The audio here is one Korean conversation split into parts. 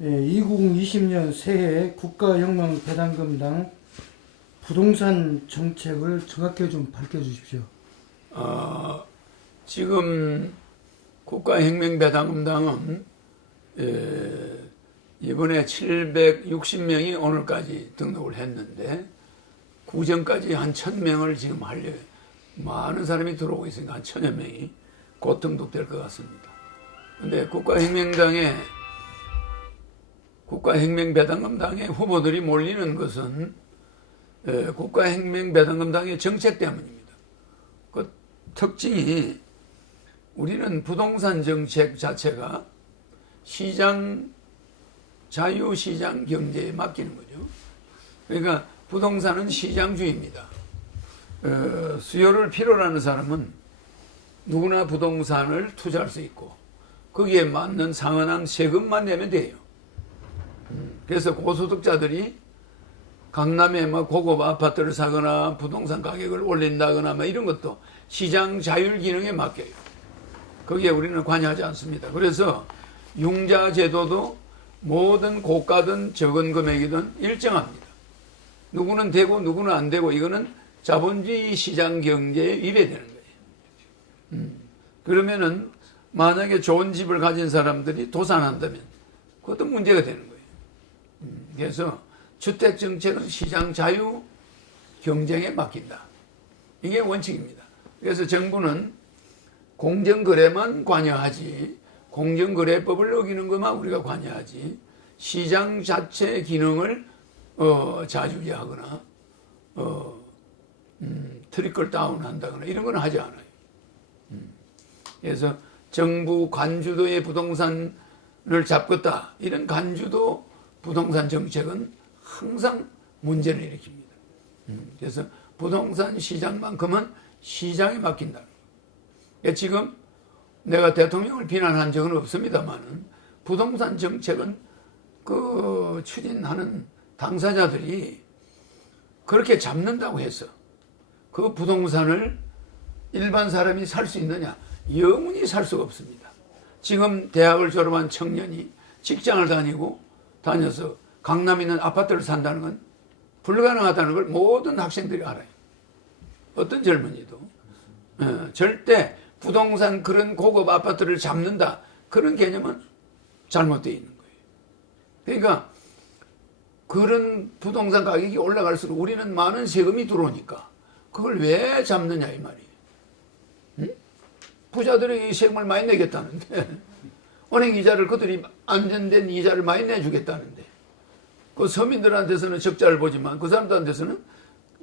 2020년 새해 국가혁명배당금당 부동산 정책을 정확하게 좀 밝혀주십시오. 지금 국가혁명배당금당은 이번에 760명이 오늘까지 등록을 했는데 구정까지 한 1000명을 지금 하려고 많은 사람이 들어오고 있으니까 한 1000여 명이 곧 등록될 것 같습니다. 근데 국가혁명배당금당의 후보들이 몰리는 것은 국가혁명배당금당의 정책 때문입니다. 그 특징이 우리는 부동산 정책 자체가 자유시장 경제에 맡기는 거죠. 그러니까 부동산은 시장주의입니다. 수요를 필요로 하는 사람은 누구나 부동산을 투자할 수 있고 거기에 맞는 상한한 세금만 내면 돼요. 그래서 고소득자들이 강남에 막 고급 아파트를 사거나 부동산 가격을 올린다거나 뭐 이런 것도 시장 자율 기능에 맡겨요. 거기에 우리는 관여하지 않습니다. 그래서 융자 제도도 모든 고가든 적은 금액이든 일정합니다. 누구는 되고 누구는 안 되고 이거는 자본주의 시장 경제에 위배되는 거예요. 그러면은 만약에 좋은 집을 가진 사람들이 도산한다면 그것도 문제가 되는 거예요. 그래서 주택 정책은 시장 자유 경쟁에 맡긴다. 이게 원칙입니다. 그래서 정부는 공정거래만 관여하지 공정거래법을 어기는 것만 우리가 관여하지 시장 자체의 기능을 자주리하거나 트리클 다운 한다거나 이런 건 하지 않아요. 그래서 정부 관주도의 부동산을 잡겠다 이런 관주도 부동산 정책은 항상 문제를 일으킵니다. 그래서 부동산 시장만큼은 시장에 맡긴다. 지금 내가 대통령을 비난한 적은 없습니다만은 부동산 정책은 그 추진하는 당사자들이 그렇게 잡는다고 해서 그 부동산을 일반 사람이 살 수 있느냐? 영원히 살 수가 없습니다. 지금 대학을 졸업한 청년이 직장을 다녀서 강남에 있는 아파트를 산다는 건 불가능하다는 걸 모든 학생들이 알아요. 어떤 젊은이도. 절대 부동산 그런 고급 아파트를 잡는다. 그런 개념은 잘못되어 있는 거예요. 그러니까 그런 부동산 가격이 올라갈수록 우리는 많은 세금이 들어오니까 그걸 왜 잡느냐 이 말이에요. 부자들에게 세금을 많이 내겠다는데 은행 이자를 그들이 안전된 이자를 많이 내주겠다는데 그 서민들한테서는 적자를 보지만 그 사람들한테서는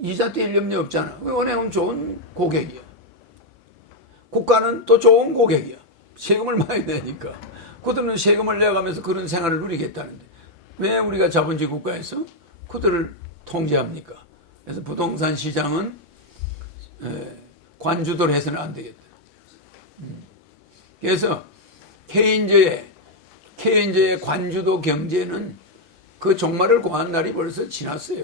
이자 떼일 염려 없잖아. 은행은 좋은 고객이야. 국가는 또 좋은 고객이야. 세금을 많이 내니까. 그들은 세금을 내가면서 그런 생활을 누리겠다는데 왜 우리가 자본주의 국가에서 그들을 통제합니까? 그래서 부동산 시장은 관주도를 해서는 안 되겠다. 그래서 케인즈의 관주도 경제는 그 종말을 고한 날이 벌써 지났어요.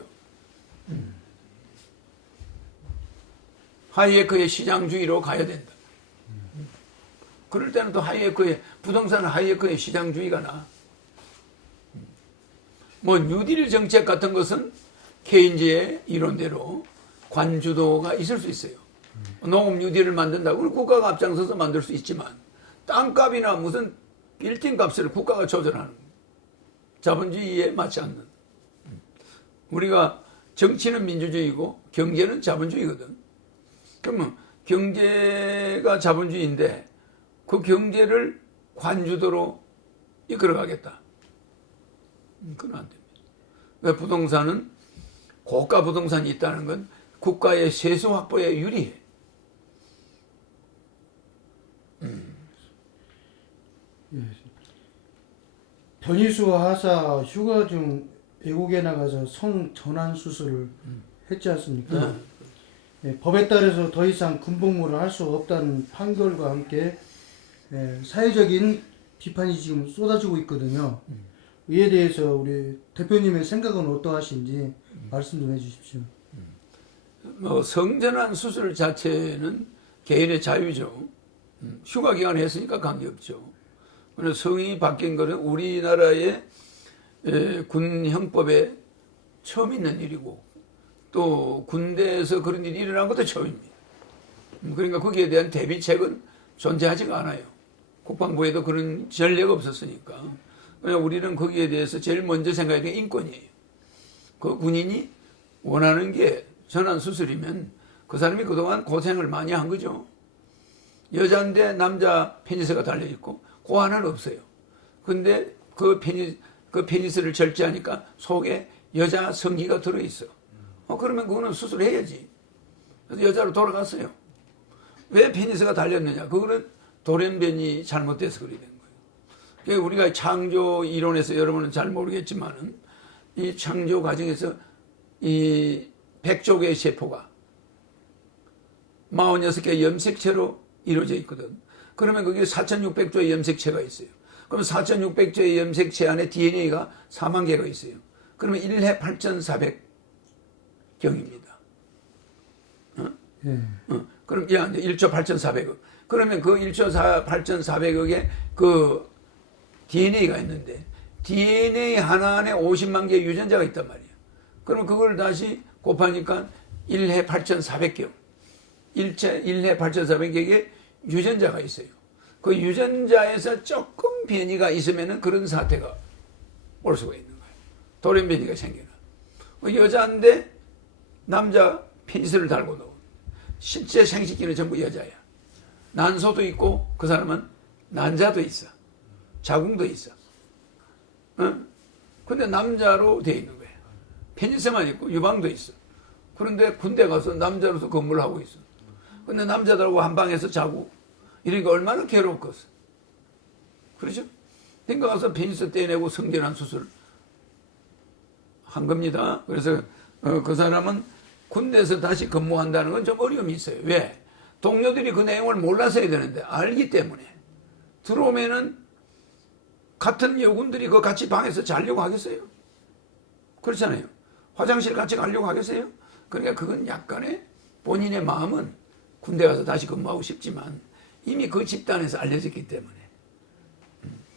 하이에크의 시장주의로 가야 된다. 그럴 때는 또 부동산 하이에크의 시장주의가 나. 뉴딜 정책 같은 것은 케인즈의 이론대로 관주도가 있을 수 있어요. 농업 뉴딜을 만든다고 국가가 앞장서서 만들 수 있지만 땅값이나 무슨 빌딩 값을 국가가 조절하는 거예요. 자본주의에 맞지 않는. 우리가 정치는 민주주의고 경제는 자본주의거든. 그러면 경제가 자본주의인데 그 경제를 관주도로 이끌어가겠다. 그건 안 됩니다. 왜 부동산은 고가 부동산이 있다는 건 국가의 세수 확보에 유리해. 변희수와 하사 휴가 중 외국에 나가서 성 전환 수술을 했지 않습니까? 법에 따라서 더 이상 군복무를 할 수 없다는 판결과 함께 사회적인 비판이 지금 쏟아지고 있거든요. 이에 대해서 우리 대표님의 생각은 어떠하신지 말씀 좀 해주십시오. 성전환 수술 자체는 개인의 자유죠. 휴가 기간에 했으니까 관계없죠. 그래서 성이 바뀐 거는 우리나라의 군 형법에 처음 있는 일이고 또 군대에서 그런 일이 일어난 것도 처음입니다. 그러니까 거기에 대한 대비책은 존재하지가 않아요. 국방부에도 그런 전례가 없었으니까. 그냥 우리는 거기에 대해서 제일 먼저 생각해야 되는 게 인권이에요. 그 군인이 원하는 게 전환 수술이면 그 사람이 그동안 고생을 많이 한 거죠. 여자인데 남자 페니스가 달려있고 고환은 없어요. 근데 그 페니스를 절제하니까 속에 여자 성기가 들어있어. 그러면 그거는 수술해야지. 그래서 여자로 돌아갔어요. 왜 페니스가 달렸느냐? 그거는 돌연변이 잘못돼서 그렇게 된 거예요. 그러니까 우리가 창조 이론에서 여러분은 잘 모르겠지만은 이 창조 과정에서 이 100조 개의 세포가 46개의 염색체로 이루어져 있거든. 그러면 거기에 4,600조의 염색체가 있어요. 그럼 4,600조의 염색체 안에 DNA가 4만 개가 있어요. 그러면 1해 8,400경입니다. 그럼 1조 8,400억. 그러면 그 1조 8,400억에 그 DNA가 있는데 DNA 하나 안에 50만 개의 유전자가 있단 말이에요. 그럼 그걸 다시 곱하니까 1해 8,400경. 1해 8,400개의 유전자가 있어요. 그 유전자에서 조금 변이가 있으면 그런 사태가 올 수가 있는 거예요. 돌연변이가 생겨나. 여자인데 남자 페니스를 달고 나온. 실제 생식기는 전부 여자야. 난소도 있고 그 사람은 난자도 있어. 자궁도 있어. 근데 남자로 되어 있는 거예요. 페니스만 있고 유방도 있어. 그런데 군대 가서 남자로서 근무를 하고 있어. 근데 남자들하고 한 방에서 자고 이러니까 얼마나 괴롭겠어. 그렇죠? 그러니까 가서 페니스 떼내고 성전환 수술 한 겁니다. 그래서 그 사람은 군대에서 다시 근무한다는 건 좀 어려움이 있어요. 왜? 동료들이 그 내용을 몰라서 해야 되는데 알기 때문에 들어오면은 같은 여군들이 그 같이 방에서 자려고 하겠어요? 그렇잖아요. 화장실 같이 가려고 하겠어요? 그러니까 그건 약간의 본인의 마음은 군대 가서 다시 근무하고 싶지만 이미 그 집단에서 알려졌기 때문에.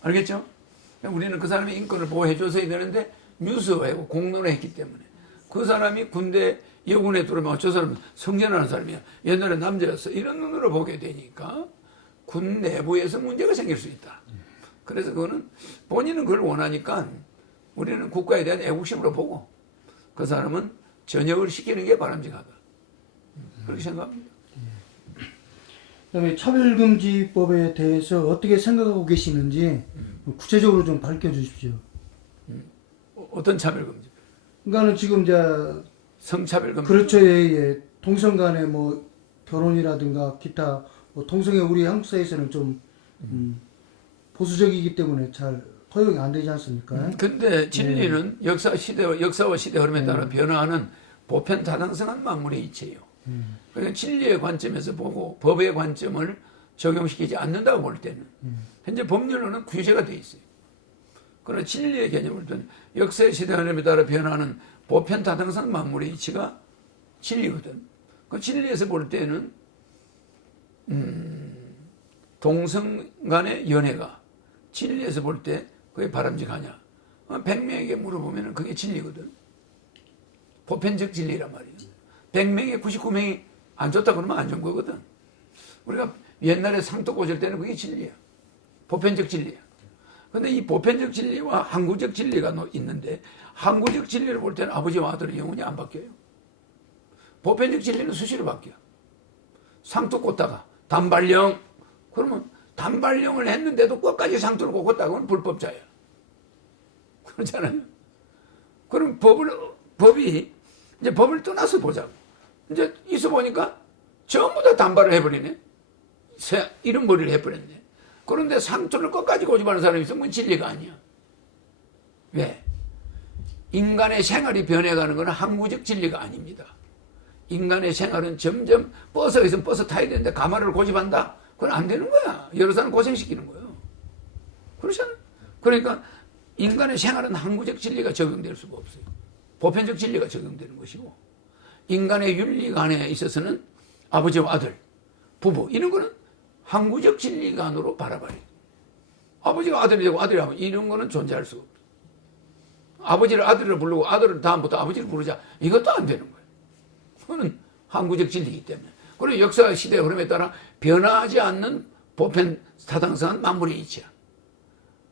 알겠죠? 우리는 그 사람의 인권을 보호해줘서야 되는데 뉴스화하고 공론화 했기 때문에 그 사람이 군대 여군에 들어오면 저 사람은 성전하는 사람이야. 옛날에 남자였어. 이런 눈으로 보게 되니까 군 내부에서 문제가 생길 수 있다. 그래서 그거는 본인은 그걸 원하니까 우리는 국가에 대한 애국심으로 보고 그 사람은 전역을 시키는 게 바람직하다. 그렇게 생각합니다. 그다음에 차별금지법에 대해서 어떻게 생각하고 계시는지 구체적으로 좀 밝혀주십시오. 어떤 차별금지? 그러니까는 지금 이제 성차별금지. 그렇죠. 예, 예. 동성 간의 뭐 결혼이라든가 기타 뭐 동성애 우리 한국 사회에서는 좀 보수적이기 때문에 잘 허용이 안 되지 않습니까? 근데 진리는 역사와 시대 흐름에 따라 변화하는 보편 타당성한 만물의 이치예요. 그러니까 진리의 관점에서 보고 법의 관점을 적용시키지 않는다고 볼 때는 현재 법률로는 규제가 돼 있어요. 그러나 진리의 개념을 둔 역사의 시대 흐름에 따라 변화하는 보편 타당성 만물의 이치가 진리거든. 그 진리에서 볼 때는 동성 간의 연애가 진리에서 볼 때 그게 바람직하냐? 100명에게 물어보면 그게 진리거든. 보편적 진리란 말이에요. 100명에 99명이 안 좋다 그러면 안 좋은 거거든. 우리가 옛날에 상도 꽂을 때는 그게 진리야. 보편적 진리야. 근데 이 보편적 진리와 항구적 진리가 있는데 항구적 진리를 볼 때는 아버지와 아들은 영원히 안 바뀌어요. 보편적 진리는 수시로 바뀌어. 상도 꽂다가 단발령 그러면 단발령을 했는데도 끝까지 상투를 꽂았다 그러면 불법자야. 그렇잖아요. 그럼 법이 이제 법을 떠나서 보자고. 이제 있어 보니까 전부 다 단발을 해버리네. 이런 머리를 해버렸네. 그런데 상투를 끝까지 고집하는 사람이 있으면 진리가 아니야. 왜? 인간의 생활이 변해가는 것은 항구적 진리가 아닙니다. 인간의 생활은 점점 버스가 있으면 버스 타야 되는데 가마를 고집한다? 그건 안 되는 거야. 여러 사람 고생시키는 거예요. 그렇잖아요. 그러니까 인간의 생활은 항구적 진리가 적용될 수가 없어요. 보편적 진리가 적용되는 것이고 인간의 윤리관에 있어서는 아버지와 아들, 부부 이런 거는 항구적 진리관으로 바라봐요. 아버지가 아들이 되고 아들이 하면 이런 거는 존재할 수가 없어요. 아버지를 아들을 부르고 아들을 다음부터 아버지를 부르자. 이것도 안 되는 거예요. 그거는 항구적 진리이기 때문에. 그리고 역사 시대의 흐름에 따라 변하지 않는 보편 타당성한 만물의 이치야.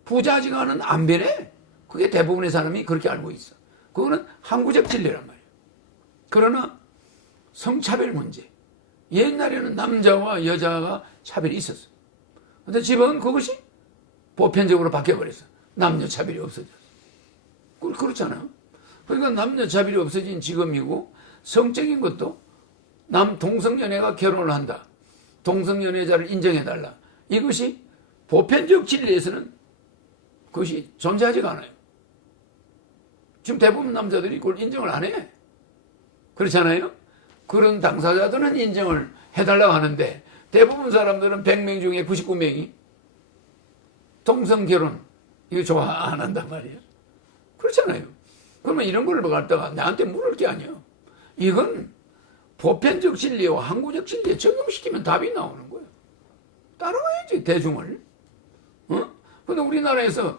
부자지간은 안 변해. 그게 대부분의 사람이 그렇게 알고 있어. 그거는 항구적 진리란 말이에요. 그러나 성차별 문제. 옛날에는 남자와 여자가 차별이 있었어. 근데 지금은 그것이 보편적으로 바뀌어버렸어. 남녀 차별이 없어졌어. 그렇잖아요. 그러니까 남녀 차별이 없어진 지금이고, 성적인 것도 동성연애가 결혼을 한다. 동성연애자를 인정해달라. 이것이 보편적 진리에서는 그것이 존재하지가 않아요. 지금 대부분 남자들이 그걸 인정을 안 해. 그렇잖아요. 그런 당사자들은 인정을 해달라고 하는데 대부분 사람들은 100명 중에 99명이 동성결혼 이거 좋아 안 한단 말이에요. 그렇잖아요. 그러면 이런 걸 갖다가 나한테 물을 게 아니에요. 이건 보편적 진리와 항구적 진리에 적용시키면 답이 나오는 거예요. 따라가야지 대중을. 근데 우리나라에서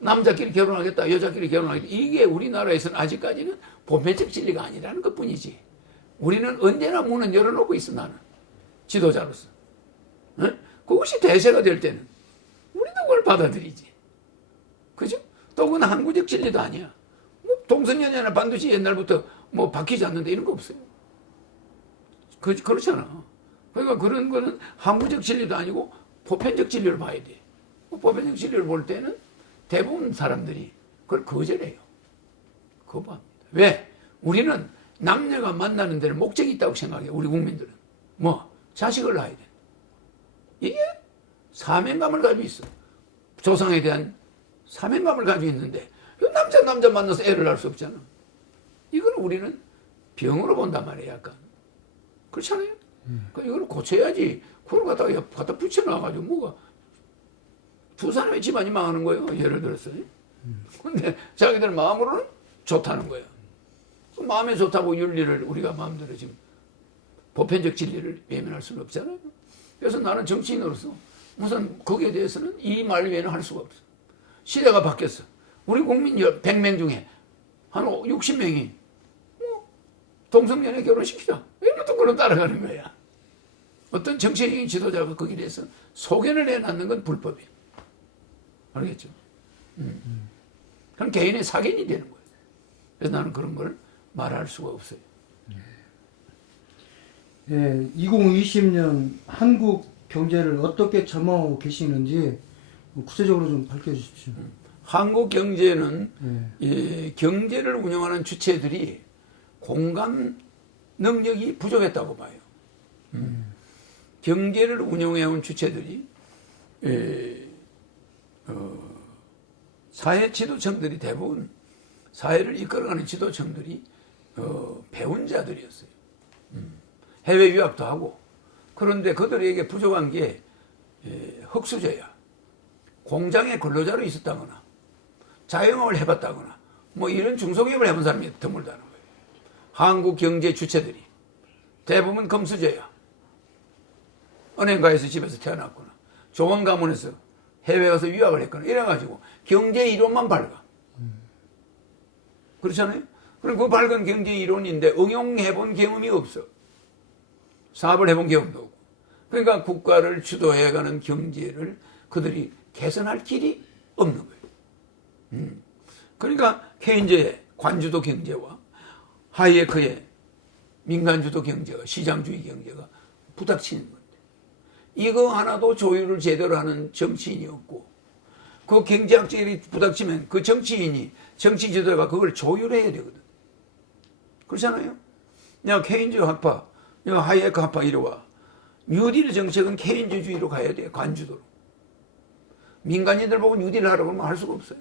남자끼리 결혼하겠다, 여자끼리 결혼하겠다. 이게 우리나라에서는 아직까지는 보편적 진리가 아니라는 것 뿐이지. 우리는 언제나 문은 열어놓고 있어, 나는. 지도자로서. 그것이 대세가 될 때는 우리도 그걸 받아들이지. 그죠? 또 그건 항구적 진리도 아니야. 뭐 동성연애나 반드시 옛날부터 뭐 바뀌지 않는데 이런 거 없어요. 그렇잖아. 그러니까 그런 거는 항구적 진리도 아니고 보편적 진리를 봐야 돼. 보편적 진리를 볼 때는 대부분 사람들이 그걸 거절해요. 거부합니다. 왜? 우리는 남녀가 만나는 데는 목적이 있다고 생각해요. 우리 국민들은. 뭐 자식을 낳아야 돼. 이게 사명감을 가지고 있어. 조상에 대한 사명감을 가지고 있는데 남자 만나서 애를 낳을 수 없잖아. 이걸 우리는 병으로 본단 말이에요. 약간. 그렇잖아요. 이걸 고쳐야지. 그걸 갖다 붙여놔가지고 뭐가 두 사람의 집안이 망하는 거예요. 예를 들어서. 근데 자기들 마음으로는 좋다는 거예요. 마음에 좋다고 윤리를 우리가 마음대로 지금 보편적 진리를 외면할 수는 없잖아요. 그래서 나는 정치인으로서 우선 거기에 대해서는 이 말 외에는 할 수가 없어. 시대가 바뀌었어. 우리 국민 100명 중에 한 60명이 동성연애 결혼시키자. 이러면 그런 따라가는 거야. 어떤 정치적인 지도자가 거기에 대해서 소견을 내놨는 건 불법이에요. 알겠죠? 그럼 개인의 사견이 되는 거예요. 그래서 나는 그런 걸 말할 수가 없어요. 예, 2020년 한국 경제를 어떻게 전망하고 계시는지 구체적으로 좀 밝혀주십시오. 한국 경제는 경제를 운영하는 주체들이 공감 능력이 부족했다고 봐요. 경제를 운영해온 주체들이 사회 지도층들이 대부분 사회를 이끌어가는 지도층들이 배운 자들이었어요. 해외 유학도 하고. 그런데 그들에게 부족한 게 흑수저야. 공장의 근로자로 있었다거나 자영업을 해봤다거나 뭐 이런 중소기업을 해본 사람이 드물다는 거예요. 한국 경제 주체들이 대부분 금수저야. 은행가에서 집에서 태어났거나 좋은 가문에서 해외 가서 유학을 했거나 이래가지고 경제 이론만 밝아. 그렇잖아요? 그럼 그 밝은 경제 이론인데 응용해본 경험이 없어. 사업을 해본 경험도 없고. 그러니까 국가를 주도해가는 경제를 그들이 개선할 길이 없는 거예요. 그러니까 케인즈의 관주도 경제와 하이에크의 민간주도 경제가 시장주의 경제가 부닥치는 건데 이거 하나도 조율을 제대로 하는 정치인이 없고 그 경제학자들이 부닥치면 그 정치 지도자가 그걸 조율해야 되거든. 그렇잖아요? 야 케인즈 학파, 야 하이에크 학파 이리 와. 뉴딜 정책은 케인즈주의로 가야 돼요. 관주도로. 민간인들 보고 뉴딜을 하라고 하면 할 수가 없어요.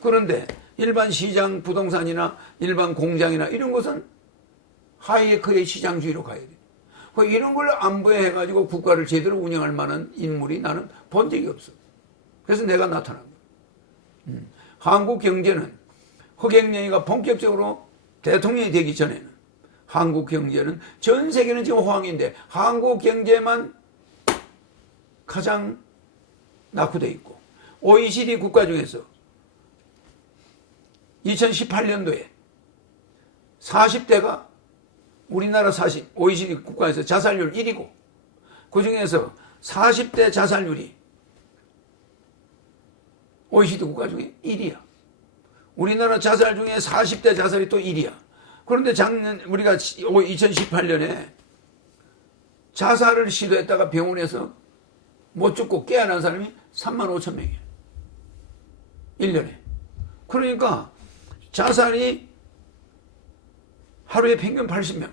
그런데 일반 시장 부동산이나 일반 공장이나 이런 것은 하이에크의 시장주의로 가야 돼요. 이런 걸 안보해가지고 국가를 제대로 운영할 만한 인물이 나는 본 적이 없어. 그래서 내가 나타난 거야. 한국 경제는 허경영이가 본격적으로 대통령이 되기 전에는 한국 경제는 전 세계는 지금 호황인데 한국 경제만 가장 낙후돼 있고 OECD 국가 중에서 2018년도에 40대가 우리나라 OECD 국가에서 자살률 1위고 그 중에서 40대 자살률이 OECD 국가 중에 1위야. 우리나라 자살 중에 40대 자살이 또 1위야. 그런데 작년 우리가 2018년에 자살을 시도했다가 병원에서 못 죽고 깨어난 사람이 35,000명이야. 1년에. 그러니까 자살이 하루에 평균 80명.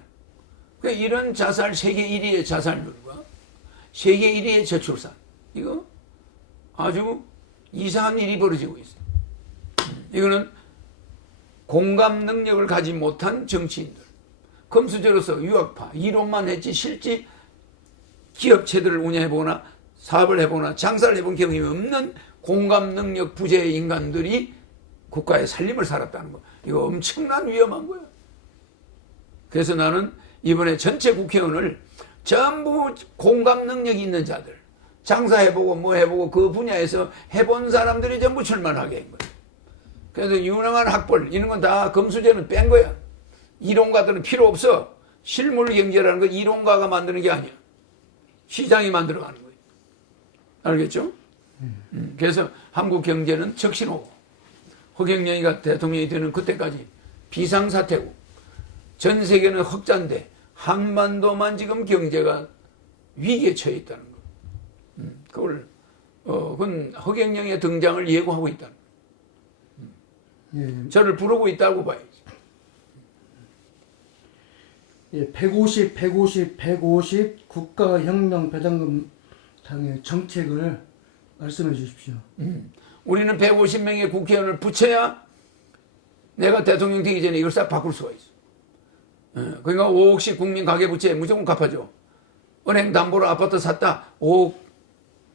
그러니까 이런 자살 세계 1위의 자살률과 세계 1위의 저출산. 이거 아주 이상한 일이 벌어지고 있어요. 이거는 공감 능력을 가지 못한 정치인들. 금수저로서 유학파, 이론만 했지 실제 기업체들을 운영해보거나 사업을 해보거나 장사를 해본 경험이 없는 공감 능력 부재의 인간들이 국가의 살림을 살았다는 거. 이거 엄청난 위험한 거예요. 그래서 나는 이번에 전체 국회의원을 전부 공감 능력이 있는 자들, 장사해보고 뭐 해보고 그 분야에서 해본 사람들이 전부 출마하게 한 거예요. 그래서 유능한 학벌 이런 건 다 금수저는 뺀 거야. 이론가들은 필요 없어. 실물 경제라는 건 이론가가 만드는 게 아니야. 시장이 만들어가는 거예요. 알겠죠? 그래서 한국 경제는 적신호고 허경영이가 대통령이 되는 그때까지 비상사태고 전 세계는 흑자인데 한반도만 지금 경제가 위기에 처해 있다는 거. 그건 허경영의 등장을 예고하고 있다는 거. 저를 부르고 있다고 봐야지. 예, 150 국가혁명배당금 당의 정책을 말씀해 주십시오. 우리는 150명의 국회의원을 붙여야 내가 대통령 되기 전에 이걸 싹 바꿀 수가 있어. 그러니까 5억씩 국민 가계부채 무조건 갚아줘. 은행 담보로 아파트 샀다. 5억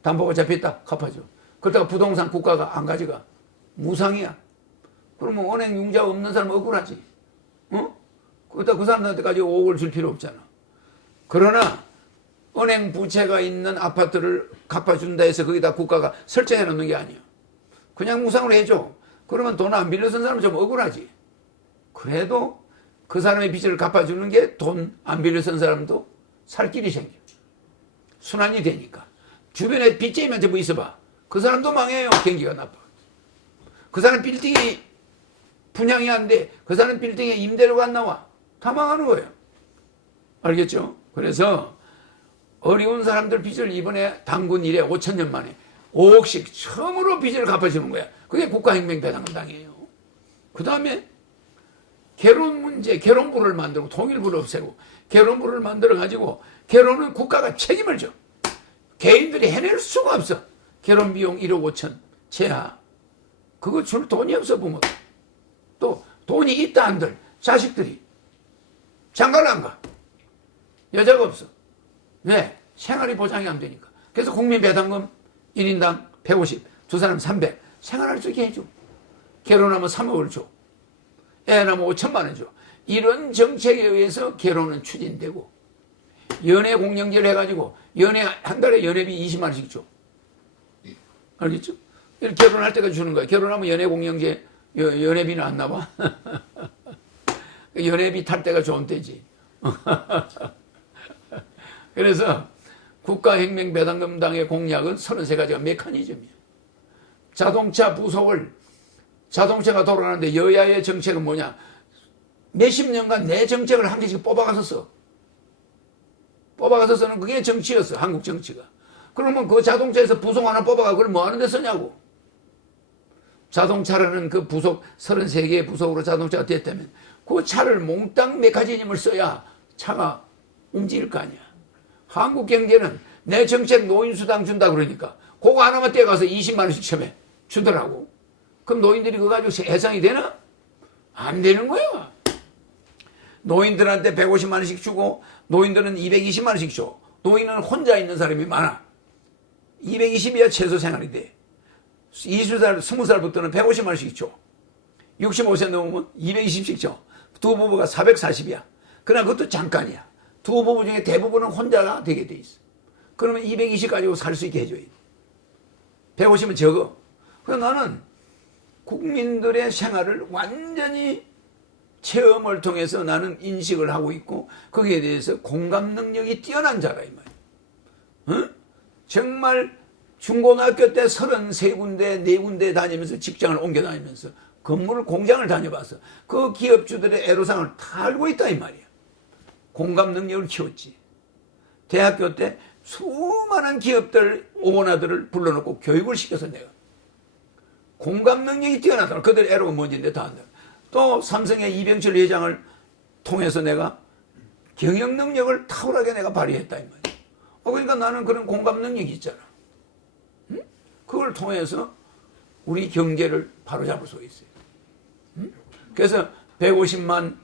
담보가 잡혔다. 갚아줘. 그러다가 부동산 국가가 안 가져가. 무상이야. 그러면 은행 융자 없는 사람 억울하지. 그러다 그 사람들한테까지 5억을 줄 필요 없잖아. 그러나 은행 부채가 있는 아파트를 갚아준다 해서 거기다 국가가 설정해 놓는 게 아니야. 그냥 무상으로 해줘. 그러면 돈 안 빌려 쓴 사람은 좀 억울하지. 그래도 그 사람의 빚을 갚아주는 게 돈 안 빌려 쓴 사람도 살 길이 생겨. 순환이 되니까. 주변에 빚쟁이만 전부 있어봐. 그 사람도 망해요. 경기가 나빠. 그 사람 빌딩이 분양이 안 돼. 그 사람 빌딩에 임대료가 안 나와. 다 망하는 거예요. 알겠죠? 그래서 어려운 사람들 빚을 이번에 당군 이래 5천년 만에 5억씩 처음으로 빚을 갚아주는 거야. 그게 국가혁명배당금당이에요. 그 다음에 결혼 문제, 결혼부를 만들고 통일부를 없애고 결혼부를 만들어가지고 결혼은 국가가 책임을 져. 개인들이 해낼 수가 없어. 결혼비용 1억 5천 제하. 그거 줄 돈이 없어 부모들. 또 돈이 있다 한들 자식들이 장가를 안 가. 여자가 없어. 왜? 생활이 보장이 안 되니까. 그래서 국민배당금 1인당 150, 두 사람 300 생활할 수 있게 해줘. 결혼하면 3억을 줘. 애 낳으면 5천만 원 줘. 이런 정책에 의해서 결혼은 추진되고 연애 공영제를 해가지고 연애 한 달에 연애비 20만 원씩 줘. 알겠죠? 이렇게 결혼할 때까지 주는 거야. 결혼하면 연애 공영제 연애비는 안 나와. 연애비 탈 때가 좋은 때지. 그래서 국가혁명배당금당의 공약은 33가지가 메커니즘이야. 자동차 부속을 자동차가 돌아가는데 여야의 정책은 뭐냐? 몇십 년간 내 정책을 한 개씩 뽑아가서 써. 뽑아가서 쓰는 그게 정치였어. 한국 정치가. 그러면 그 자동차에서 부속 하나 뽑아가 그걸 뭐 하는 데 쓰냐고. 자동차라는 그 부속 33개의 부속으로 자동차가 됐다면 그 차를 몽땅 메커니즘을 써야 차가 움직일 거 아니야. 한국 경제는 내 정책 노인수당 준다 그러니까 그거 하나만 떼가서 20만 원씩 처음에 주더라고. 그럼 노인들이 그거 가지고 해상이 되나? 안 되는 거야. 노인들한테 150만 원씩 주고 노인들은 220만 원씩 줘. 노인은 혼자 있는 사람이 많아. 220이야 최소 생활이 돼. 20살, 20살부터는 150만 원씩 줘. 65세 넘으면 220씩 줘. 두 부부가 440이야. 그러나 그것도 잠깐이야. 두 부부 중에 대부분은 혼자가 되게 돼 있어. 그러면 220 가지고 살 수 있게 해줘야 돼. 150은 적어. 그래서 나는 국민들의 생활을 완전히 체험을 통해서 나는 인식을 하고 있고 거기에 대해서 공감 능력이 뛰어난 자라 이 말이야. 정말 중고등학교 때 33군데 4군데 다니면서 직장을 옮겨 다니면서 건물 공장을 다녀봐서 그 기업주들의 애로사항을 다 알고 있다 이 말이야. 공감 능력을 키웠지. 대학교 때 수많은 기업들 오너들을 불러놓고 교육을 시켜서 내가 공감 능력이 뛰어나다. 그들 애로가 뭔지인데 다 안다. 또 삼성의 이병철 회장을 통해서 내가 경영 능력을 탁월하게 내가 발휘했다 이 말이야. 그러니까 나는 그런 공감 능력이 있잖아. 응? 그걸 통해서 우리 경제를 바로잡을 수 있어요. 응? 그래서 150만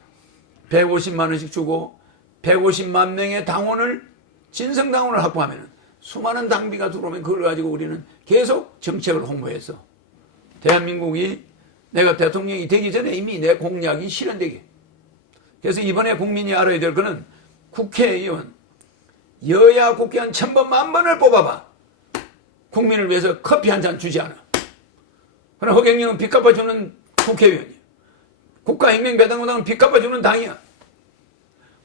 원씩 주고 150만 명의 당원을 진성당원을 확보하면 수많은 당비가 들어오면 그걸 가지고 우리는 계속 정책을 홍보해서 대한민국이 내가 대통령이 되기 전에 이미 내 공약이 실현되게. 그래서 이번에 국민이 알아야 될 거는 국회의원, 여야 국회의원 1000번, 10,000번을 뽑아봐. 국민을 위해서 커피 한 잔 주지 않아. 그러나 허경영은 빚 갚아주는 국회의원이야. 국가혁명배당공당은 빚 갚아주는 당이야.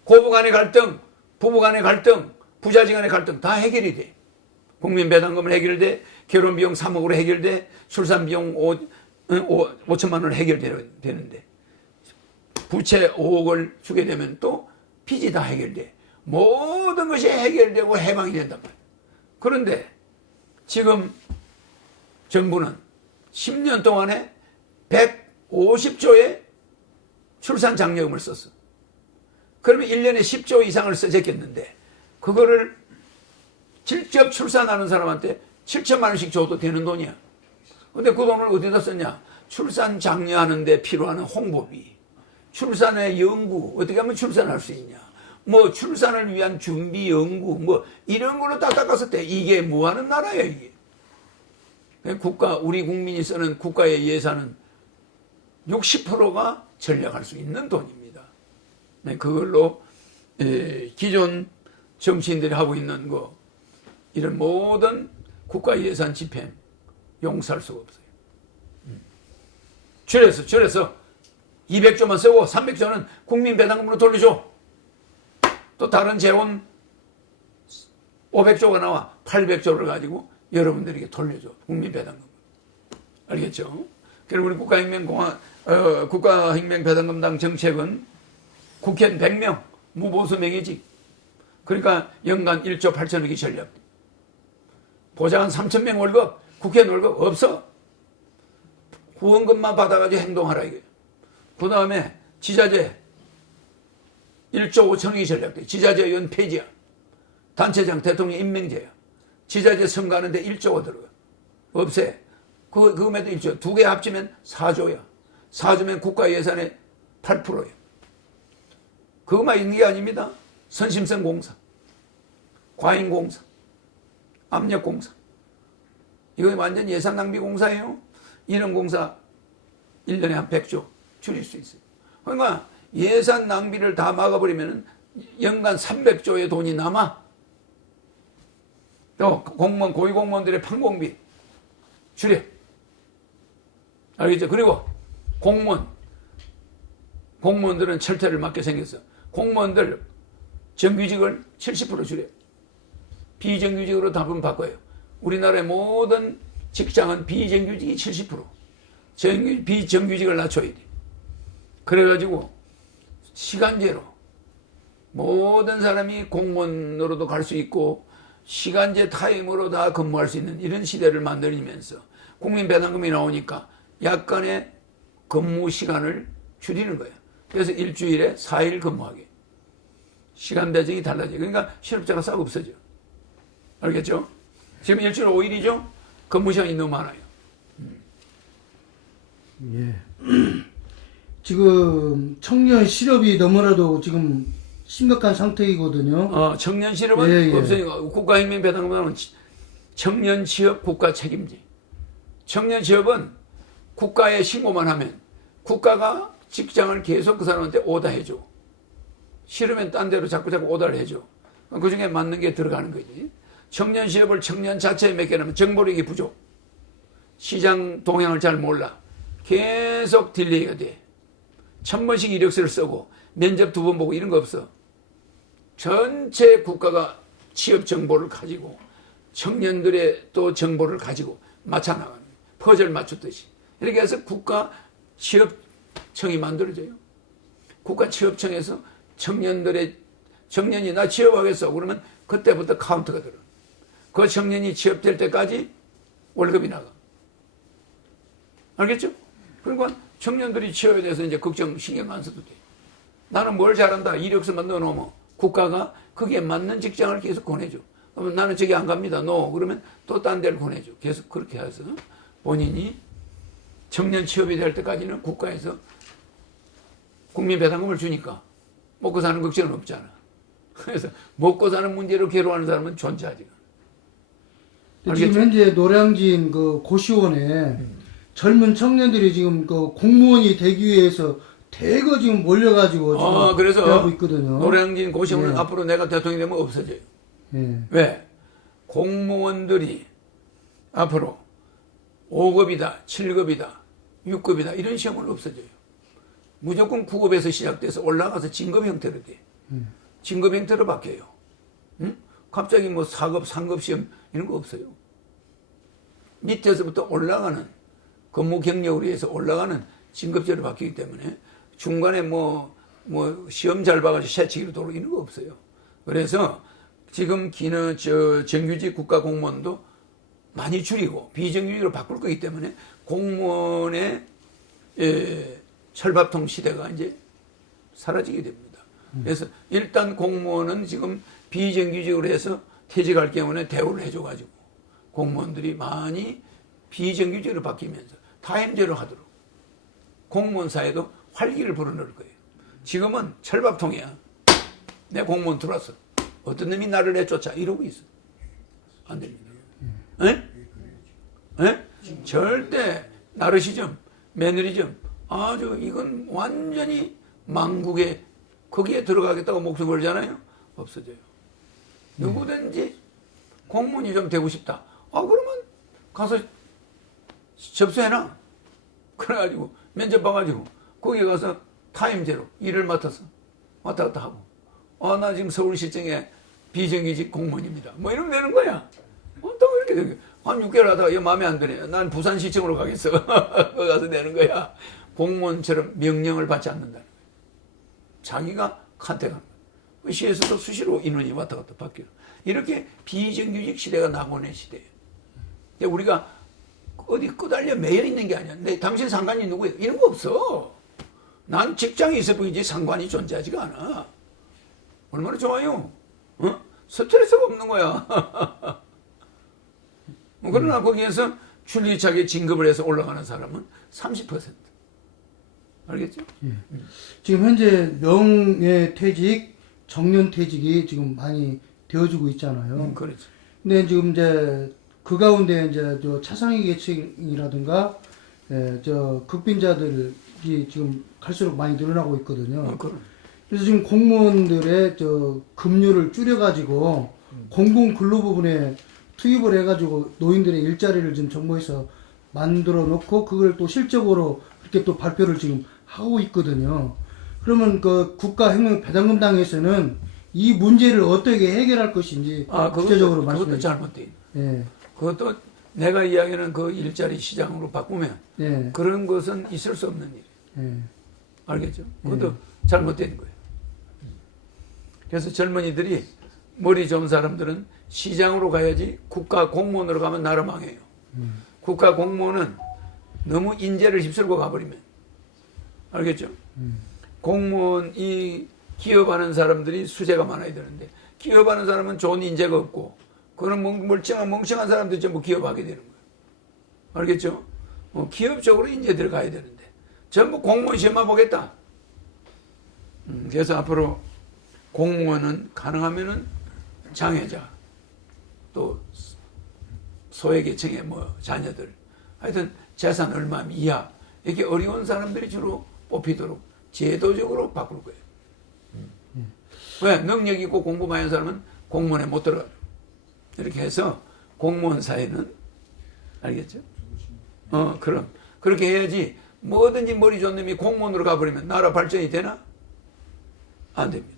고부 간의 갈등, 부부 간의 갈등, 부자지 간의 갈등 다 해결이 돼. 국민배당금은 해결돼, 결혼비용 3억으로 해결돼, 출산비용 5천만 원으로 해결되는데 부채 5억을 주게 되면 또 빚이 다 해결돼. 모든 것이 해결되고 해방이 된단 말이야. 그런데 지금 정부는 10년 동안에 150조의 출산 장려금을 썼어. 그러면 1년에 10조 이상을 써졌겠는데 그거를 직접 출산하는 사람한테 7천만 원씩 줘도 되는 돈이야. 근데 그 돈을 어디다 썼냐? 출산 장려하는 데 필요한 홍보비, 출산의 연구, 어떻게 하면 출산할 수 있냐, 뭐 출산을 위한 준비 연구, 뭐 이런 걸로 딱 닦았을 때 이게 뭐 하는 나라야 이게. 우리 국민이 쓰는 국가의 예산은 60%가 전략할 수 있는 돈입니다. 그걸로 기존 정치인들이 하고 있는 거 이런 모든 국가 예산 집행 용서할 수가 없어요. 줄여서 200조만 쓰고 300조는 국민배당금으로 돌려줘. 또 다른 재원 500조가 나와 800조를 가지고 여러분들에게 돌려줘. 국민배당금. 알겠죠? 그리고 우리 국가혁명배당금당 정책은 국회의원 100명, 무보수 명예직. 그러니까 연간 1조 8천억이 전략. 보장한 3,000명 월급, 국회의원 월급 없어. 후원금만 받아가지고 행동하라 이게. 그 다음에 지자재 1조 5천억이 전략돼. 지자재 의원 폐지야. 단체장 대통령 임명제야. 지자재 선거하는데 1조가 들어가. 없애. 그금에도 1조. 두 개 합치면 4조야. 4조면 국가 예산의 8%야. 그것만 있는 게 아닙니다. 선심성 공사, 과잉 공사, 압력 공사. 이거 완전 예산 낭비 공사예요. 이런 공사 1년에 한 100조 줄일 수 있어요. 그러니까 예산 낭비를 다 막아버리면 연간 300조의 돈이 남아. 또 공무원, 고위공무원들의 판공비 줄여. 알겠죠? 그리고 공무원들은 철퇴를 맡게 생겼어. 공무원들 정규직을 70% 줄여. 비정규직으로 답은 바꿔요. 우리나라의 모든 직장은 비정규직이 70%. 비정규직을 낮춰야 돼. 그래가지고 시간제로 모든 사람이 공무원으로도 갈 수 있고 시간제 타임으로 다 근무할 수 있는 이런 시대를 만들면서 국민배당금이 나오니까 약간의 근무 시간을 줄이는 거예요. 그래서 일주일에 4일 근무하게. 시간 배정이 달라져요. 그러니까 실업자가 싹 없어져. 알겠죠? 지금 일주일 5일이죠? 근무 시간이 너무 많아요. 예. 지금 청년 실업이 너무나도 지금 심각한 상태이거든요. 청년 실업은 예, 예. 없으니까 국가혁명배당금은 청년 취업 국가 책임제. 청년 취업은 국가에 신고만 하면 국가가 직장을 계속 그 사람한테 오다해줘. 싫으면 딴 데로 자꾸 오다를 해줘. 그 중에 맞는 게 들어가는 거지. 청년 취업을 청년 자체에 맡겨놓으면 정보력이 부족. 시장 동향을 잘 몰라. 계속 딜레이가 돼. 1000번씩 이력서를 쓰고 면접 2번 보고 이런 거 없어. 전체 국가가 취업 정보를 가지고 청년들의 또 정보를 가지고 맞춰 나가는 거예요. 퍼즐 맞추듯이. 이렇게 해서 국가 취업청이 만들어져요. 국가 취업청에서 청년이 나 취업하겠어 그러면 그때부터 카운트가 들어. 그 청년이 취업될 때까지 월급이 나가. 알겠죠? 그러니까 청년들이 취업에 대해서 이제 걱정 신경 안 써도 돼. 나는 뭘 잘한다 이력서만 넣어놓으면 국가가 거기에 맞는 직장을 계속 보내줘. 그러면 나는 저기 안 갑니다. 그러면 또 딴 데를 보내줘. 계속 그렇게 해서 본인이 청년 취업이 될 때까지는 국가에서 국민 배당금을 주니까 먹고 사는 걱정은 없잖아. 그래서 먹고 사는 문제로 괴로워하는 사람은 존재하지. 지금 현재 노량진 그 고시원에 젊은 청년들이 지금 그 공무원이 되기 위해서 대거 지금 몰려가지고 지금 그래서 하고 있거든요. 노량진 고시원은 네. 앞으로 내가 대통령이 되면 없어져요. 예. 왜? 공무원들이 앞으로 5급이다, 7급이다, 6급이다 이런 시험은 없어져요. 무조건 9급에서 시작돼서 올라가서 진급 형태로 돼. 진급 형태로 바뀌어요. 응? 갑자기 뭐 4급, 3급 시험 이런 거 없어요. 밑에서부터 올라가는 근무 경력으로 해서 올라가는 진급제로 바뀌기 때문에 중간에 뭐 시험 잘 봐가지고 새치기로 도로 이런 거 없어요. 그래서 지금 정규직 국가 공무원도 많이 줄이고 비정규직으로 바꿀 거기 때문에 공무원의 철밥통 시대가 이제 사라지게 됩니다. 그래서 일단 공무원은 지금 비정규직으로 해서 퇴직할 경우에 대우를 해줘가지고 공무원들이 많이 비정규직으로 바뀌면서 타임제로 하도록 공무원 사회도 활기를 불어넣을 거예요. 지금은 철밥통이야. 내 공무원 들어왔어. 어떤 놈이 나를 내쫓아 이러고 있어. 안 됩니다. 절대 나르시즘, 매너리즘 아주 이건 완전히 망국에 거기에 들어가겠다고 목숨 걸잖아요. 없어져요. 누구든지 공무원이 좀 되고 싶다. 그러면 가서 접수해놔. 그래가지고 면접 봐가지고 거기 가서 타임제로 일을 맡아서 왔다 갔다 하고 나 지금 서울시청에 비정규직 공무원입니다. 뭐 이러면 되는 거야. 또 이렇게 되게 한 6개월 하다가 이거 마음에 안 드네. 난 부산시청으로 가겠어. 거기 가서 되는 거야. 공무원처럼 명령을 받지 않는다는 거야. 자기가 컨택하는 거야. 시에서도 수시로 인원이 왔다 갔다 바뀌어. 이렇게 비정규직 시대가 낙원의 시대예요. 우리가 어디 끄달려 매여 있는 게 아니야. 당신 상관이 누구예요? 이런 거 없어. 난 직장에 있을 뿐이지 상관이 존재하지가 않아. 얼마나 좋아요. 스트레스가 없는 거야. 그러나 거기에서 줄리차게 진급을 해서 올라가는 사람은 30%. 알겠죠? 예. 지금 현재 명예퇴직, 정년퇴직이 지금 많이 되어지고 있잖아요. 그렇죠. 근데 지금 이제 그 가운데 이제 저 차상위 계층이라든가 저 극빈자들이 지금 갈수록 많이 늘어나고 있거든요. 그래서 지금 공무원들의 저 급료를 줄여가지고 공공 근로 부분에 투입을 해가지고 노인들의 일자리를 지금 정부에서 만들어 놓고 그걸 또 실적으로 그렇게 또 발표를 지금 하고 있거든요. 그러면 그 국가혁명배당금당에서는 이 문제를 어떻게 해결할 것인지 구체적으로 말씀해 그것도 잘못돼. 예. 그것도 내가 이야기하는 그 일자리 시장으로 바꾸면 예. 그런 것은 있을 수 없는 일. 예. 알겠죠? 그것도 잘못된 거예요. 그래서 젊은이들이 머리 좋은 사람들은 시장으로 가야지 국가 공무원으로 가면 나라 망해요. 국가 공무원은 너무 인재를 휩쓸고 가버리면 알겠죠? 공무원이 기업하는 사람들이 수재가 많아야 되는데 기업하는 사람은 좋은 인재가 없고 그런 멍청한 사람들이 전부 기업하게 되는 거예요. 알겠죠? 기업 쪽으로 인재들 가야 되는데 전부 공무원 시험만 보겠다. 그래서 앞으로 공무원은 가능하면은 장애자 또 소외계층의 자녀들 하여튼 재산 얼마 이하 이렇게 어려운 사람들이 주로 뽑히도록 제도적으로 바꿀 거예요. 왜? 능력 있고 공부 많이 한 사람은 공무원에 못 들어가요. 이렇게 해서 공무원 사회는 알겠죠? 그럼 그렇게 해야지 뭐든지 머리 좋은 놈이 공무원으로 가버리면 나라 발전이 되나? 안 됩니다.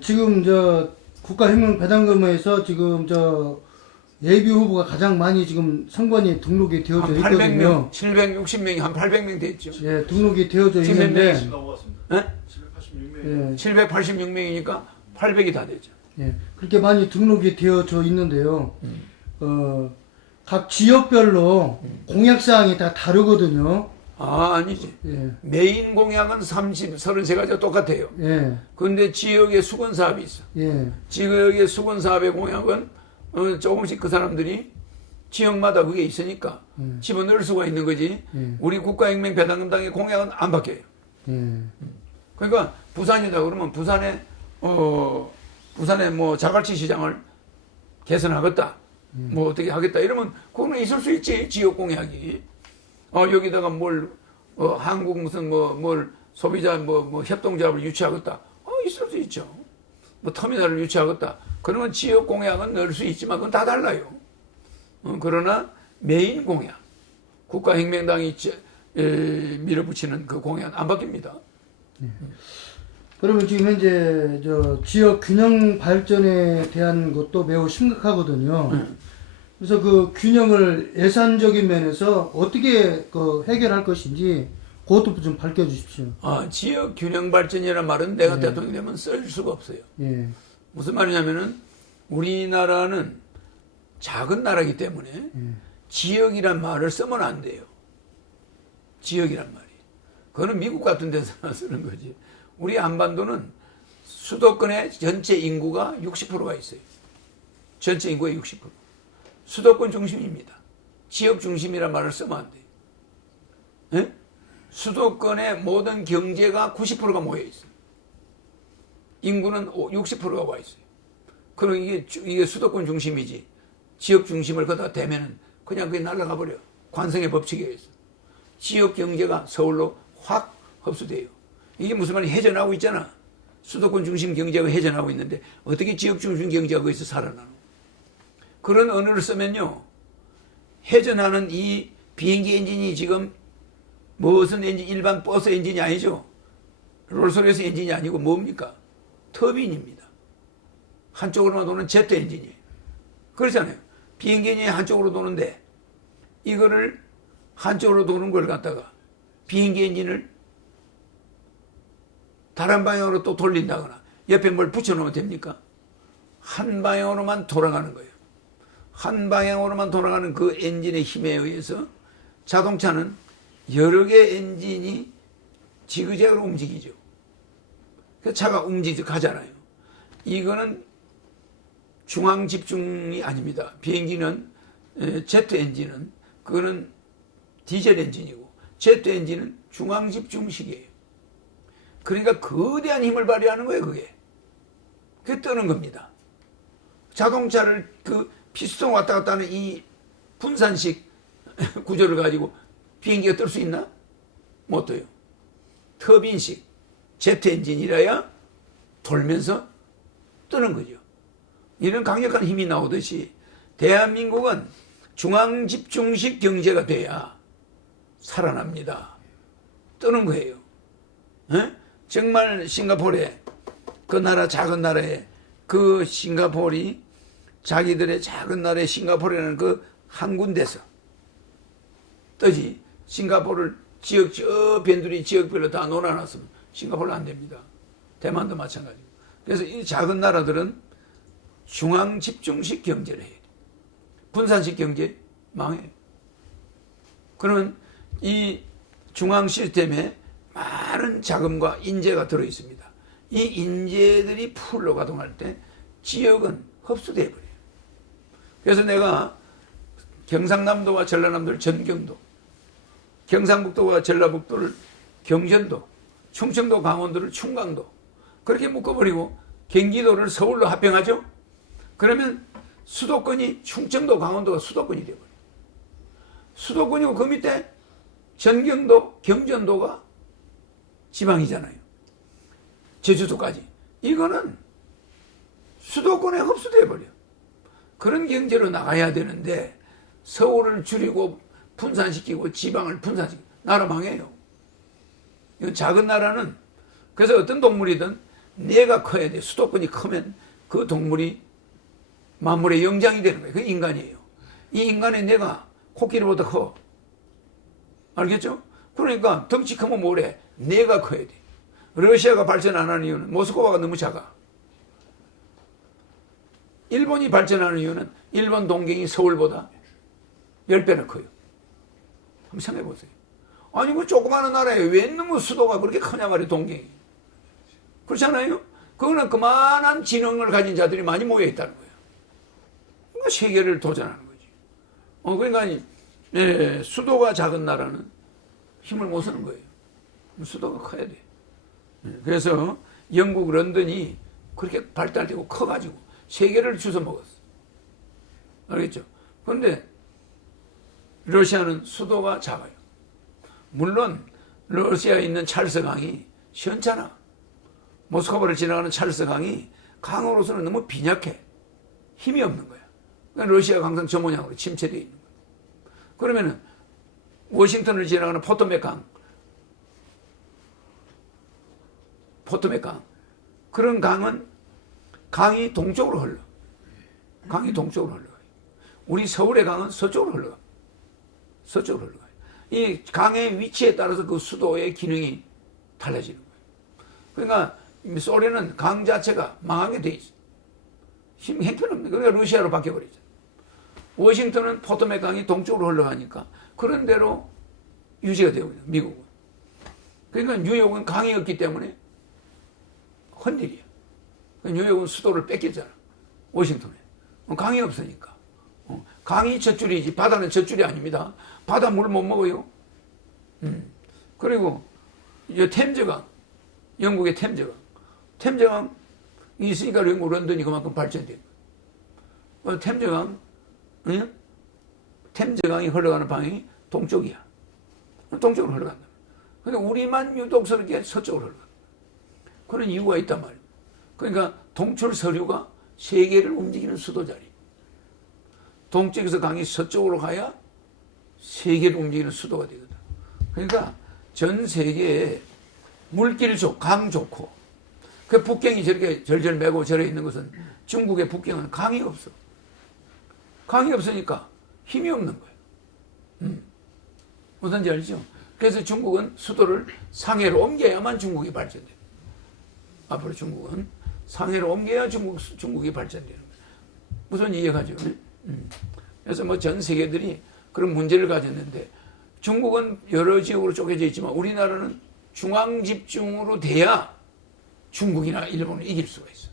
지금 국가혁명배당금에서 지금 예비 후보가 가장 많이 지금 선관위에 등록이 되어져 한 있거든요. 800명, 760명이 한 800명 됐죠. 예, 등록이 되어져 지금 몇 있는데, 명이지? 네? 786명. 786명이니까 800이 다 되죠. 예, 그렇게 많이 등록이 되어져 있는데요. 각 지역별로 공약사항이 다 다르거든요. 아니지. 예, 메인 공약은 33가지가 똑같아요. 예, 그런데 지역에 수건 사업이 있어. 예, 지역의 수건 사업의 공약은 조금씩 그 사람들이 지역마다 그게 있으니까 집어넣을 수가 있는 거지. 우리 국가혁명배당금당의 공약은 안 바뀌어요. 예, 그러니까 부산이다 그러면 부산에 뭐 자갈치 시장을 개선하겠다. 뭐 어떻게 하겠다 이러면 그거는 있을 수 있지. 지역 공약이. 여기다가 한국 무슨 뭘 소비자 뭐 협동조합을 유치하겠다. 있을 수 있죠. 뭐 터미널을 유치하겠다. 그러면 지역 공약은 넣을 수 있지만 그건 다 달라요. 그러나 메인 공약, 국가혁명당이 밀어붙이는 그 공약은 안 바뀝니다. 그러면 지금 현재 지역 균형 발전에 대한 것도 매우 심각하거든요. 그래서 그 균형을 예산적인 면에서 어떻게 해결할 것인지 그것도 좀 밝혀주십시오. 지역 균형 발전이라는 말은 내가 대통령 되면 쓸 수가 없어요. 예. 무슨 말이냐면은 우리나라는 작은 나라이기 때문에 지역이란 말을 쓰면 안 돼요. 지역이란 말이. 그거는 미국 같은 데서나 쓰는 거지. 우리 한반도는 수도권의 전체 인구가 60%가 있어요. 전체 인구의 60%. 수도권 중심입니다. 지역 중심이란 말을 쓰면 안 돼요. 네? 수도권의 모든 경제가 90%가 모여 있어요. 인구는 60%가 와 있어요. 그럼 이게 수도권 중심이지. 지역 중심을 거다 대면은 그냥 그게 날아가 버려. 관성의 법칙에 의해서. 지역 경제가 서울로 확 흡수돼요. 이게 무슨 말이 해전하고 있잖아. 수도권 중심 경제가 해전하고 있는데 어떻게 지역 중심 경제가 거기서 살아나노? 그런 언어를 쓰면요. 해전하는 이 비행기 엔진이 지금 무슨 엔진, 일반 버스 엔진이 아니죠. 롤스로이스 엔진이 아니고 뭡니까? 터빈입니다. 한쪽으로만 도는 제트 엔진이에요. 그렇잖아요. 비행기 엔진이 한쪽으로 도는데 이거를 한쪽으로 도는 걸 갖다가 비행기 엔진을 다른 방향으로 또 돌린다거나 옆에 뭘 붙여놓으면 됩니까? 한 방향으로만 돌아가는 거예요. 한 방향으로만 돌아가는 그 엔진의 힘에 의해서 자동차는 여러 개의 엔진이 지그재그로 움직이죠. 그 차가 가잖아요. 이거는 중앙 집중이 아닙니다. 비행기는 제트 엔진은 그거는 디젤 엔진이고 제트 엔진은 중앙 집중식이에요. 그러니까 거대한 힘을 발휘하는 거예요, 그게. 그게 뜨는 겁니다. 자동차를 피스톤 왔다 갔다 하는 이 분산식 구조를 가지고 비행기가 뜰 수 있나? 못 떠요. 터빈식 제트 엔진이라야 돌면서 뜨는 거죠. 이런 강력한 힘이 나오듯이 대한민국은 중앙 집중식 경제가 돼야 살아납니다. 뜨는 거예요. 에? 정말 싱가포르에 그 나라 작은 나라에 그 싱가포르이 자기들의 작은 나라의 싱가포르라는 그 한 군데서 뜨지. 싱가포르를 저 변두리 지역별로 다 놀아놨으면 싱가포르는 안 됩니다. 대만도 마찬가지고. 그래서 이 작은 나라들은 중앙 집중식 경제를 해야 돼. 분산식 경제 망해요. 그러면 이 중앙 시스템에 많은 자금과 인재가 들어 있습니다. 이 인재들이 풀로 가동할 때 지역은 흡수돼 버려요. 그래서 내가 경상남도와 전라남도를 전경도, 경상북도와 전라북도를 경전도, 충청도 강원도를 충강도 그렇게 묶어버리고 경기도를 서울로 합병하죠. 그러면 수도권이 충청도 강원도가 수도권이 되어버려요. 수도권이고 그 밑에 전경도 경전도가 지방이잖아요. 제주도까지. 이거는 수도권에 흡수돼 버려. 그런 경제로 나가야 되는데 서울을 줄이고 분산시키고 지방을 분산시키고 나라 망해요. 이건 작은 나라는 그래서 어떤 동물이든 내가 커야 돼. 수도권이 크면 그 동물이 만물의 영장이 되는 거예요. 그게 인간이에요. 이 인간의 뇌가 코끼리보다 커. 알겠죠? 그러니까 덩치 크면 뭐래? 뇌가 커야 돼. 러시아가 발전 안 하는 이유는 모스크바가 너무 작아. 일본이 발전하는 이유는 일본 동경이 서울보다 10배나 커요. 한번 생각해 보세요. 아니, 그 조그마한 나라에 왜 너무 수도가 그렇게 크냐 말이에요, 동경이. 그렇잖아요? 그거는 그만한 지능을 가진 자들이 많이 모여 있다는 거예요. 그러니까 세계를 도전하는 거지. 그러니까, 예, 수도가 작은 나라는 힘을 못 쓰는 거예요. 수도가 커야 돼. 그래서 영국 런던이 그렇게 발달되고 커가지고 세계를 주워 먹었어. 알겠죠? 그런데 러시아는 수도가 작아요. 물론 러시아에 있는 찰스강이 시원찮아. 모스크바를 지나가는 찰스강이 강으로서는 너무 빈약해. 힘이 없는 거야. 그러니까 러시아가 항상 저 모양으로 침체되어 있는 거야. 그러면은 워싱턴을 지나가는 포토맥강, 그런 강은 강이 동쪽으로 흘러. 강이 동쪽으로 흘러가요. 우리 서울의 강은 서쪽으로 흘러가. 서쪽으로 흘러가요. 이 강의 위치에 따라서 그 수도의 기능이 달라지는 거예요. 그러니까 소련은 강 자체가 망하게 돼 있어. 형편없네. 그러니까 러시아로 바뀌어버리죠. 워싱턴은 포토맥 강이 동쪽으로 흘러가니까 그런 대로 유지가 되고 있는 미국은. 그러니까 뉴욕은 강이 없기 때문에 헌일이야. 뉴욕은 수도를 뺏겼잖아. 워싱턴에. 강이 없으니까. 강이 젖줄이지 바다는 젖줄이 아닙니다. 바다 물 못 먹어요. 그리고 이 템즈강, 영국의 템즈강이 있으니까 영국 런던이 그만큼 발전된 거예요. 템즈강이 흘러가는 방향이 동쪽이야. 동쪽으로 흘러간다. 근데 우리만 유독스럽게 서쪽으로 흘러간다. 그런 이유가 있단 말이에요. 그러니까 동출 서류가 세계를 움직이는 수도자리. 동쪽에서 강이 서쪽으로 가야 세계를 움직이는 수도가 되거든. 그러니까 전 세계에 물길 강 좋고, 그 북경이 저렇게 절절 매고 절에 있는 것은 중국의 북경은 강이 없어. 강이 없으니까 힘이 없는 거예요. 무슨지 알죠? 그래서 중국은 수도를 상해로 옮겨야만 중국이 발전돼요. 앞으로 중국은 상해로 옮겨야 중국이 발전되는 거예요. 무슨 이해가죠? 그래서 뭐 전 세계들이 그런 문제를 가졌는데, 중국은 여러 지역으로 쪼개져 있지만 우리나라는 중앙 집중으로 돼야 중국이나 일본을 이길 수가 있어.